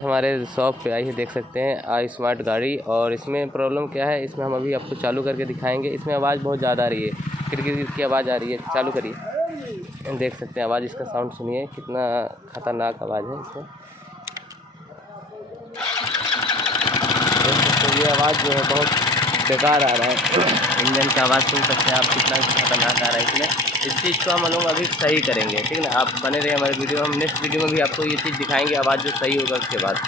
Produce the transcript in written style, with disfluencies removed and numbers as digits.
हमारे शॉप पे आई है, देख सकते हैं आई स्मार्ट गाड़ी। और इसमें प्रॉब्लम क्या है, इसमें हम अभी आपको चालू करके दिखाएंगे। इसमें आवाज़ बहुत ज़्यादा आ रही है, खिड़की की आवाज़ आ रही है। चालू करिए, देख सकते हैं आवाज़, इसका साउंड सुनिए, कितना ख़तरनाक आवाज़ है इसमें। देख सकते हैं ये आवाज़ जो है बहुत बेकार आ रहा है। इंजन का आवाज़ सुन सकते हैं आप, कितना खतरनाक आ रहा है इसमें। इस चीज़ को हम लोग अभी सही करेंगे, ठीक है ना। आप बने रहे हमारे वीडियो, हम नेक्स्ट वीडियो में भी आपको ये चीज़ दिखाएंगे, आवाज़ जो सही होगा उसके बाद।